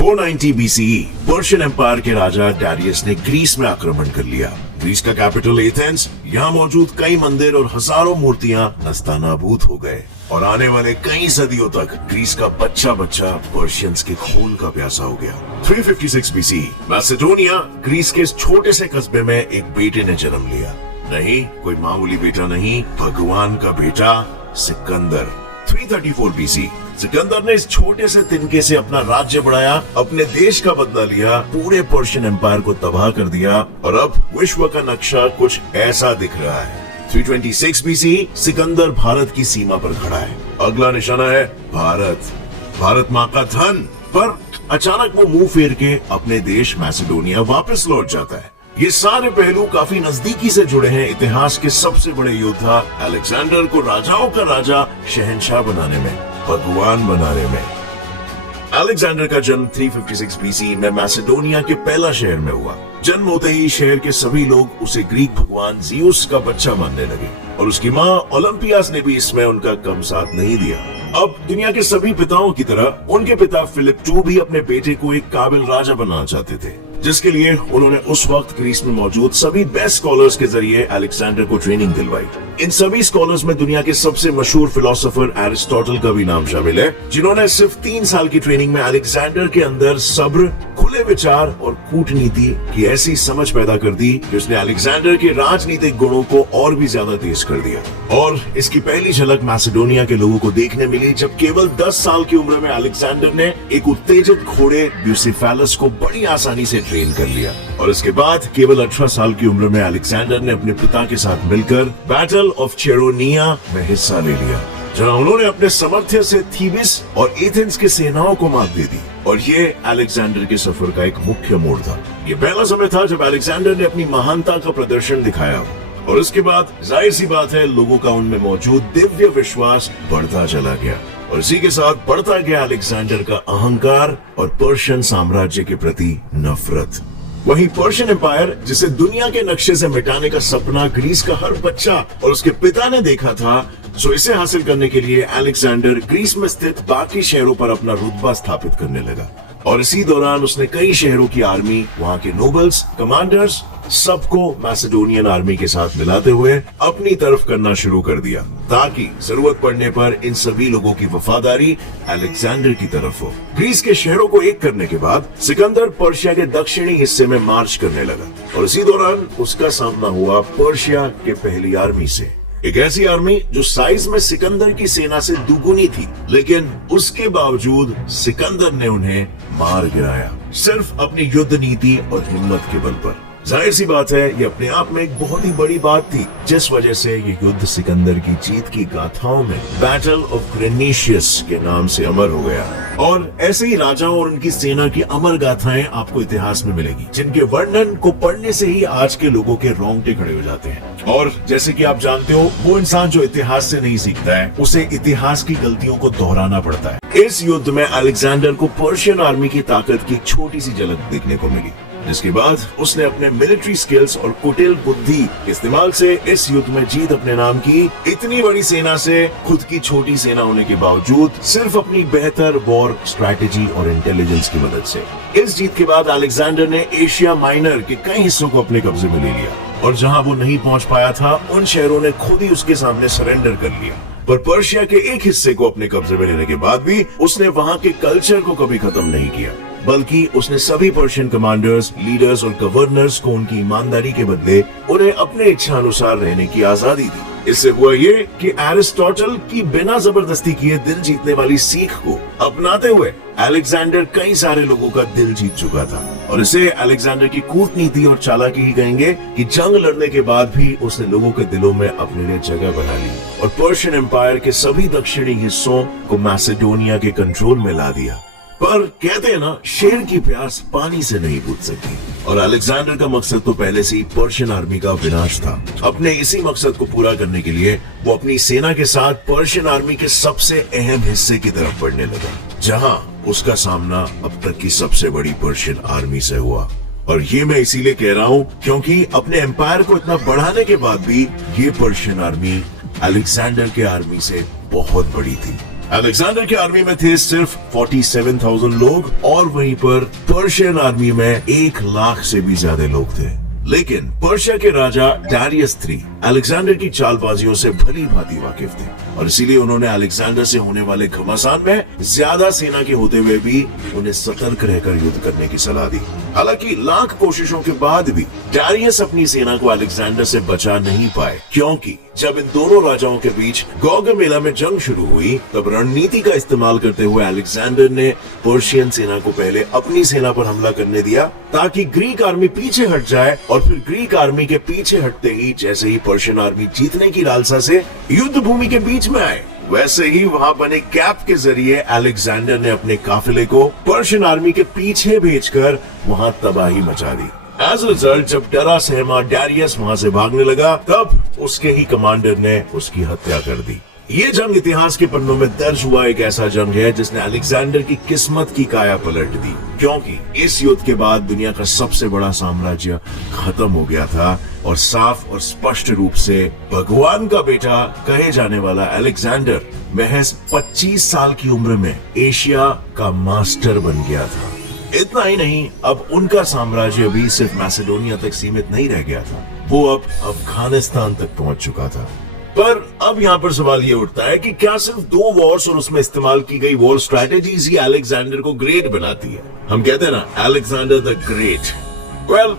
490 BCE Persian empire के राजा Darius ने Greece में आक्रमण कर लिया। ग्रीस का कैपिटल एथेंस, यहाँ मौजूद कई मंदिर और हजारों मूर्तियां नस्तानाबूद हो गए और आने वाले कई सदियों तक ग्रीस का बच्चा बच्चा पर्शियंस के खून का प्यासा हो गया। 356 BCE मैसेडोनिया, ग्रीस के इस छोटे से कस्बे में एक बेटे ने जन्म लिया। नहीं, कोई मामूली बेटा नहीं, भगवान का बेटा सिकंदर। 334 BC सिकंदर ने इस छोटे से तिनके से अपना राज्य बढ़ाया, अपने देश का बदला लिया, पूरे पर्शियन एम्पायर को तबाह कर दिया और अब विश्व का नक्शा कुछ ऐसा दिख रहा है। 326 BC सिकंदर भारत की सीमा पर खड़ा है। अगला निशाना है भारत। भारत माँ का धन। पर अचानक वो मुंह फेर के अपने देश मैसेडोनिया वापस लौट जाता है। ये सारे पहलू काफी नजदीकी से जुड़े हैं इतिहास के सबसे बड़े योद्धा अलेक्जेंडर को राजाओं का राजा, शहंशाह बनाने में, भगवान बनाने में। अलेक्जेंडर का जन्म 356 BC में मैसेडोनिया के पहला शहर में हुआ। जन्म होते ही शहर के सभी लोग उसे ग्रीक भगवान जियुस का बच्चा मानने लगे और उसकी माँ ओलंपियास ने भी इसमें उनका कम साथ नहीं दिया। अब दुनिया के सभी पिताओं की तरह उनके पिता फिलिप II भी अपने बेटे को एक काबिल राजा बनाना चाहते थे, जिसके लिए उन्होंने उस वक्त ग्रीस में मौजूद सभी बेस्ट स्कॉलर्स के जरिए अलेक्जेंडर को ट्रेनिंग दिलवाई। इन सभी स्कॉलर्स में दुनिया के सबसे मशहूर फिलोसोफर एरिस्टोटल का भी नाम शामिल है, जिन्होंने सिर्फ 3 साल की ट्रेनिंग में अलेक्जेंडर के अंदर सब्र, खुले विचार और कूटनीति की ऐसी समझ पैदा कर दी कि उसने अलेक्जेंडर के राजनीतिक गुणों को और भी ज्यादा तेज कर दिया। और इसकी पहली झलक मैसेडोनिया के लोगों को देखने मिली जब केवल 10 साल की उम्र में अलेक्जेंडर ने एक उत्तेजित घोड़े ब्यूसिफेलस को बड़ी आसानी से ट्रेन कर लिया और इसके बाद केवल 18 साल की उम्र में अलेक्जेंडर ने अपने पिता के साथ मिलकर बैटल ऑफ चेरोनिया में हिस्सा ले लिया, जहां उन्होंने अपने सामर्थ्य से थीबिस और एथेंस की सेनाओं को मात दे दी। और ये अलेक्जेंडर के सफर का एक मुख्य मोड़ था। ये पहला समय था जब अलेक्जेंडर ने अपनी महानता का प्रदर्शन दिखाया और उसके बाद जाहिर सी बात है लोगों का उनमें मौजूद दिव्य विश्वास बढ़ता चला गया और इसी के साथ बढ़ता गया अलेक्जेंडर का अहंकार और पर्शियन साम्राज्य के प्रति नफरत। वहीं पर्शियन एम्पायर, जिसे दुनिया के नक्शे से मिटाने का सपना ग्रीस का हर बच्चा और उसके पिता ने देखा था, सो इसे हासिल करने के लिए अलेक्जेंडर ग्रीस में स्थित बाकी शहरों पर अपना रुतबा स्थापित करने लगा और इसी दौरान उसने कई शहरों की आर्मी, वहां के नोबल्स, कमांडर्स, सबको मैसेडोनियन आर्मी के साथ मिलाते हुए अपनी तरफ करना शुरू कर दिया, ताकि जरूरत पड़ने पर इन सभी लोगों की वफादारी अलेक्जेंडर की तरफ हो। ग्रीस के शहरों को एक करने के बाद सिकंदर पर्शिया के दक्षिणी हिस्से में मार्च करने लगा और इसी दौरान उसका सामना हुआ पर्शिया के पहली आर्मी से। एक ऐसी आर्मी जो साइज में सिकंदर की सेना से दुगुनी थी, लेकिन उसके बावजूद सिकंदर ने उन्हें मार गिराया, सिर्फ अपनी युद्ध नीति और हिम्मत के बल पर। जाहिर सी बात है ये अपने आप में एक बहुत ही बड़ी बात थी, जिस वजह से ये युद्ध सिकंदर की जीत की गाथाओं में बैटल ऑफ ग्रेनेशियस के नाम से अमर हो गया। और ऐसे ही राजाओं और उनकी सेना की अमर गाथाएं आपको इतिहास में मिलेगी, जिनके वर्णन को पढ़ने से ही आज के लोगों के रोंगटे खड़े हो जाते हैं। और जैसे कि आप जानते हो, वो इंसान जो इतिहास से नहीं सीखता है, उसे इतिहास की गलतियों को दोहराना पड़ता है। इस युद्ध में अलेक्जेंडर को पर्शियन आर्मी की ताकत की एक छोटी सी झलक देखने को मिली, जिसके बाद उसने अपने मिलिट्री स्किल्स और कुटिल बुद्धि के इस्तेमाल से इस युद्ध में जीत अपने नाम की। इतनी बड़ी सेना से खुद की छोटी सेना होने के बावजूद सिर्फ अपनी बेहतर वॉर स्ट्रैटेजी और इंटेलिजेंस की मदद से। इस जीत के बाद अलेक्जेंडर ने एशिया माइनर के कई हिस्सों को अपने कब्जे में ले लिया और जहां वो नहीं पहुंच पाया था, उन शहरों ने खुद ही उसके सामने सरेंडर कर लिया। पर पर्शिया के एक हिस्से को अपने कब्जे में लेने के बाद भी उसने वहां के कल्चर को कभी खत्म नहीं किया, बल्कि उसने सभी पर्शियन कमांडर्स, लीडर्स और गवर्नर्स को उनकी ईमानदारी के बदले उन्हें अपने इच्छा अनुसार रहने की आजादी दी। इससे हुआ ये कि एरिस्टोटल की बिना जबरदस्ती किए दिल जीतने वाली सीख को अपनाते हुए अलेक्जेंडर कई सारे लोगों का दिल जीत चुका था। और इसे अलेक्जेंडर की कूटनीति और चालाकी ही कहेंगे कि जंग लड़ने के बाद भी उसने लोगों के दिलों में अपने लिए जगह बना ली और पर्शियन एम्पायर के सभी दक्षिणी हिस्सों को मैसेडोनिया के कंट्रोल में ला दिया। पर कहते हैं ना, शेर की प्यास पानी से नहीं बुझ सकती और अलेक्जेंडर का मकसद तो पहले से ही पर्शियन आर्मी का विनाश था। अपने इसी मकसद को पूरा करने के लिए वो अपनी सेना के साथ पर्शियन आर्मी के सबसे अहम हिस्से की तरफ बढ़ने लगा, जहां उसका सामना अब तक की सबसे बड़ी पर्शियन आर्मी से हुआ। और ये मैं इसीलिए कह रहा हूँ क्योंकि अपने एम्पायर को इतना बढ़ाने के बाद भी ये पर्शियन आर्मी अलेक्जेंडर के आर्मी से बहुत बड़ी थी। अलेक्जेंडर के आर्मी में थे सिर्फ 47,000 लोग और वहीं पर पर्शियन आर्मी में 1 लाख से भी ज्यादा लोग थे। लेकिन पर्शिया के राजा डारियस III अलेक्जेंडर की चालबाजियों से भली भांति वाकिफ थे और इसीलिए उन्होंने अलेक्जेंडर से होने वाले घमासान में ज्यादा सेना के होते हुए भी उन्हें सतर्क रहकर युद्ध करने की सलाह दी। हालांकि लाख कोशिशों के बाद भी डारियस अपनी सेना को अलेक्जेंडर से बचा नहीं पाए, क्योंकि जब इन दोनों राजाओं के बीच गौगमेला में जंग शुरू हुई तब रणनीति का इस्तेमाल करते हुए अलेक्जेंडर ने पर्शियन सेना को पहले अपनी सेना पर हमला करने दिया ताकि ग्रीक आर्मी पीछे हट जाए और फिर ग्रीक आर्मी के पीछे हटते ही जैसे ही पर्शियन आर्मी जीतने की लालसा से युद्ध भूमि के बीच में आए, वैसे ही वहां बने गैप के जरिए अलेक्जेंडर ने अपने काफिले को पर्शियन आर्मी के पीछे भेजकर वहां तबाही मचा दी। एज रिजल्ट जब डरा सहमा डारियस वहां से भागने लगा तब उसके ही कमांडर ने उसकी हत्या कर दी। ये जंग इतिहास के पन्नों में दर्ज हुआ एक ऐसा जंग है जिसने अलेक्जेंडर की किस्मत की काया पलट दी, क्योंकि इस युद्ध के बाद दुनिया का सबसे बड़ा साम्राज्य खत्म हो गया था और साफ और स्पष्ट रूप से भगवान का बेटा कहे जाने वाला अलेक्जेंडर महज 25 साल की उम्र में एशिया का मास्टर बन गया था। इतना ही नहीं, अब उनका साम्राज्य भी सिर्फ मैसेडोनिया तक सीमित नहीं रह गया था, वो अब अफगानिस्तान तक पहुंच चुका था। पर अब यहाँ पर सवाल ये उठता है कि क्या सिर्फ 2 वॉर्स और उसमें इस्तेमाल की गई वॉर स्ट्रैटेजीज ही अलेक्जेंडर को ग्रेट बनाती है? हम कहते हैं ना अलेक्जेंडर द ग्रेट। वेल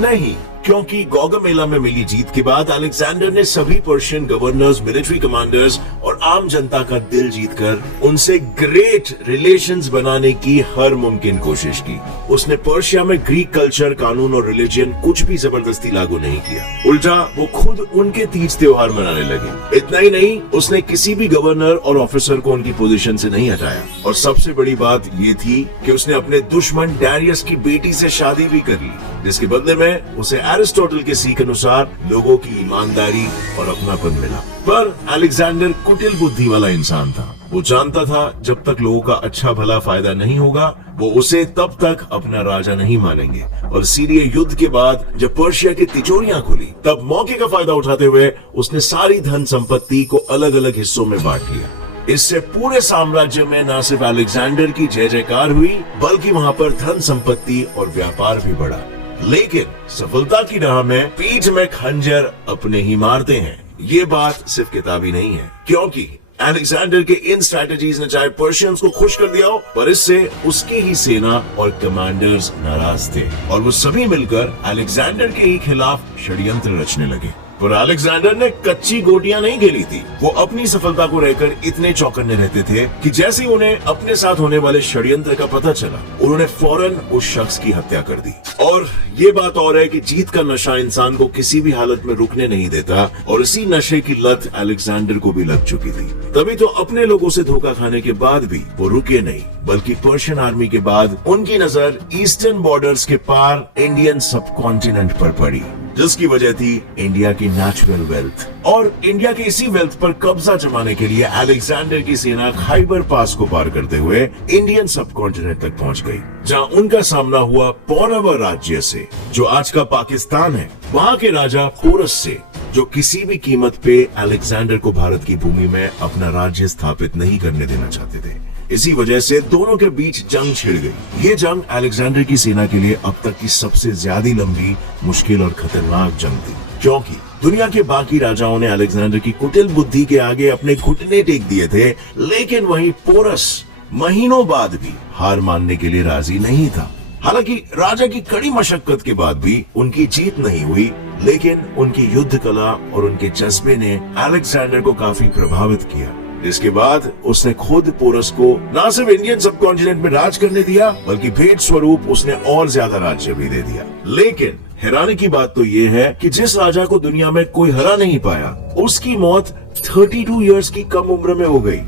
नहीं, क्योंकि गौगमेला में मिली जीत के बाद अलेक्जेंडर ने सभी पर्शियन गवर्नर्स, मिलिट्री कमांडर्स और आम जनता का दिल जीतकर उनसे ग्रेट रिलेशंस बनाने की हर मुमकिन कोशिश की। उसने पर्शिया में ग्रीक कल्चर, कानून और रिलीजन कुछ भी जबरदस्ती लागू नहीं किया, उल्टा वो खुद उनके तीज त्योहार मनाने लगे। इतना ही नहीं, उसने किसी भी गवर्नर और ऑफिसर को उनकी पोजीशन से नहीं हटाया और सबसे बड़ी बात ये थी कि उसने अपने दुश्मन डारियस की बेटी से शादी भी कर ली, जिसके बदले में उसे एरिस्टोटल के सीख अनुसार लोगों की ईमानदारी और अपनापन मिला। पर अलेक्जेंडर कुटिल बुद्धि वाला इंसान था। वो जानता था जब तक लोगों का अच्छा भला फायदा नहीं होगा वो उसे तब तक अपना राजा नहीं मानेंगे, और इसीलिए युद्ध के बाद जब पर्शिया की तिजोरियां खुली तब मौके का फायदा उठाते हुए उसने सारी धन संपत्ति को अलग अलग हिस्सों में बांट लिया। इससे पूरे साम्राज्य में न सिर्फ अलेक्जेंडर की जय जयकार हुई बल्कि वहां पर धन संपत्ति और व्यापार भी बढ़ा। लेकिन सफलता की राह में पीठ में खंजर अपने ही मारते हैं, ये बात सिर्फ किताबी नहीं है, क्योंकि अलेक्जेंडर के इन स्ट्रैटेजीज ने चाहे पर्शियंस को खुश कर दिया हो, पर इससे उसकी ही सेना और कमांडर्स नाराज थे और वो सभी मिलकर अलेक्जेंडर के ही खिलाफ षड्यंत्र रचने लगे। पर अलेक्जेंडर ने कच्ची गोटियां नहीं खेली थी। वो अपनी सफलता को रहकर इतने चौकन्ने रहते थे कि जैसे ही उन्हें अपने साथ होने वाले षड्यंत्र का पता चला उन्होंने फौरन उस शख्स की हत्या कर दी। और ये बात और है कि जीत का नशा इंसान को किसी भी हालत में रुकने नहीं देता, और इसी नशे की लत अलेक्जेंडर को भी लग चुकी थी। तभी तो अपने लोगों से धोखा खाने के बाद भी वो रुके नहीं, बल्कि पर्शियन आर्मी के बाद उनकी नजर ईस्टर्न बॉर्डर्स के पार इंडियन सब कॉन्टिनेंट पर पड़ी, जिसकी वजह थी इंडिया की नेचुरल वेल्थ। और इंडिया के इसी वेल्थ पर कब्जा जमाने के लिए अलेक्जेंडर की सेना खाइबर पास को पार करते हुए इंडियन सब कॉन्टिनेंट तक पहुंच गई, जहां उनका सामना हुआ पौरव राज्य से, जो आज का पाकिस्तान है, वहां के राजा पोरस से, जो किसी भी कीमत पे अलेक्जेंडर को भारत की भूमि में अपना राज्य स्थापित नहीं करने देना चाहते थे। इसी वजह से दोनों के बीच जंग छिड़ गई। ये जंग अलेक्जेंडर की सेना के लिए अब तक की सबसे ज्यादा लंबी, मुश्किल और खतरनाक जंग थी, क्योंकि दुनिया के बाकी राजाओं ने अलेक्जेंडर की कुटिल बुद्धि के आगे अपने घुटने टेक दिए थे, लेकिन वहीं पोरस महीनों बाद भी हार मानने के लिए राजी नहीं था। हालांकि राजा की कड़ी मशक्कत के बाद भी उनकी जीत नहीं हुई, लेकिन उनकी युद्ध कला और उनके जज्बे ने अलेक्जेंडर को काफी प्रभावित किया। इसके बाद उसने खुद पोरस को न सिर्फ इंडियन सब कॉन्टिनेंट में राज करने दिया, बल्कि भेंट स्वरूप उसने और ज्यादा राज्य भी दे दिया। लेकिन हैरानी की बात तो ये है कि जिस राजा को दुनिया में कोई हरा नहीं पाया, उसकी मौत 32 इयर्स की कम उम्र में हो गई।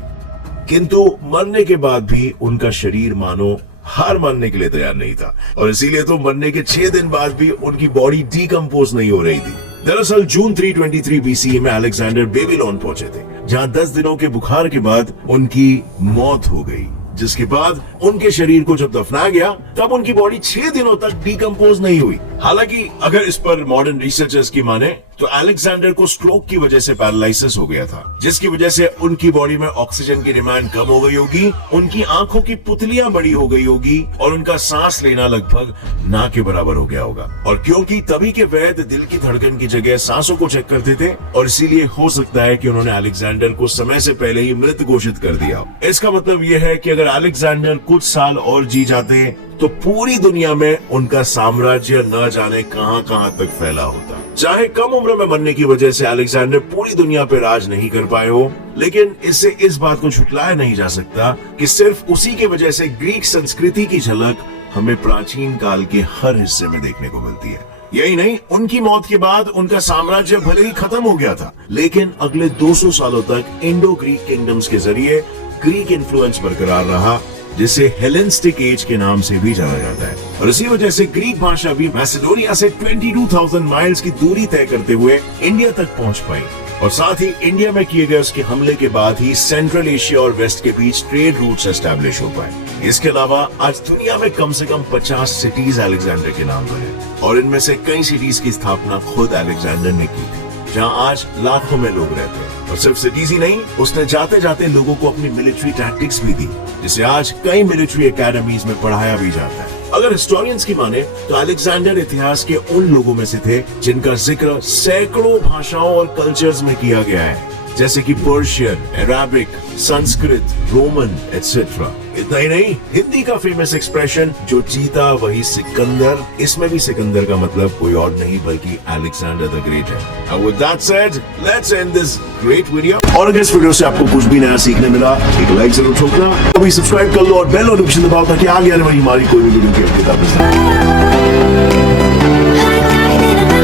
किंतु मरने के बाद भी उनका शरीर मानो हार मानने के लिए तैयार नहीं था, और इसीलिए तो मरने के 6 दिन बाद भी उनकी बॉडी डीकम्पोज नहीं हो रही थी। दरअसल जून 323 BCE में अलेक्जेंडर बेबीलोन पहुंचे थे, जहां 10 दिनों के बुखार के बाद उनकी मौत हो गई, जिसके बाद उनके शरीर को जब दफनाया गया तब उनकी बॉडी 6 दिनों तक डीकम्पोज नहीं हुई। हालांकि अगर इस पर मॉडर्न रिसर्चर्स की माने तो अलेक्जेंडर को स्ट्रोक की वजह से पैरालिसिस हो गया था, जिसकी वजह से उनकी बॉडी में ऑक्सीजन की डिमांड कम हो गई होगी, उनकी आंखों की पुतलियां बड़ी हो गई होगी और उनका सांस लेना लगभग ना के बराबर हो गया होगा। और क्योंकि तभी के वैद्य दिल की धड़कन की जगह सांसों को चेक करते थे, और इसीलिए हो सकता है कि उन्होंने अलेक्जेंडर को समय से पहले ही मृत घोषित कर दिया। इसका मतलब यह है कि अगर अलेक्जेंडर कुछ साल और जी जाते तो पूरी दुनिया में उनका साम्राज्य न जाने कहां कहां तक फैला होता। चाहे कम उम्र में मरने की वजह से अलेक्जेंडर पूरी दुनिया पर राज नहीं कर पाए हो, लेकिन इससे इस बात को छुटलाया नहीं जा सकता कि सिर्फ उसी की वजह से ग्रीक संस्कृति की झलक हमें प्राचीन काल के हर हिस्से में देखने को मिलती है। यही नहीं, उनकी मौत के बाद उनका साम्राज्य भले ही खत्म हो गया था, लेकिन अगले 200 सालों तक इंडो ग्रीक किंगडम्स के जरिए ग्रीक इन्फ्लुएंस बरकरार रहा, जिसे हेलेनिस्टिक एज के नाम से भी जाना जाता है। और इसी वजह से ग्रीक भाषा भी मैसेडोनिया से 22,000 माइल्स की दूरी तय करते हुए इंडिया तक पहुंच पाई। और साथ ही इंडिया में किए गए उसके हमले के बाद ही सेंट्रल एशिया और वेस्ट के बीच ट्रेड रूट्स एस्टैब्लिश हो पाए। इसके अलावा आज दुनिया में कम से कम 50 सिटीज अलेक्जेंडर के नाम पर है, और इनमें से कई सिटीज की स्थापना खुद अलेक्जेंडर ने की थी, जहां आज लाखों में लोग रहते हैं। और सिर्फ सिटीज ही नहीं, उसने जाते जाते लोगों को अपनी मिलिट्री टैक्टिक्स भी दी, जिसे आज कई मिलिट्री एकेडमीज में पढ़ाया भी जाता है। अगर हिस्टोरियंस की माने तो अलेक्जेंडर इतिहास के उन लोगों में से थे जिनका जिक्र सैकड़ों भाषाओं और कल्चर्स में किया गया है, जैसे कि Persian, Arabic, Sanskrit, Roman etcetera. इतना ही नहीं, हिंदी का फेमस एक्सप्रेशन जो जीता वही सिकंदर, इसमें भी सिकंदर का मतलब कोई और नहीं बल्कि अलेक्जेंडर द ग्रेट है। And with that said, let's end this great video। और अगर इस वीडियो से आपको कुछ भी नया सीखने मिला, एक लाइक जरूर ठोकना, अभी सब्सक्राइब कर लो और बेल नोटिफिकेशन दबाओ ताकि आगे आने वाली हमारी कोई भी वीडियो की अपडेट आप मिस ना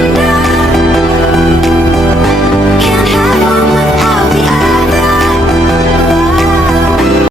हो।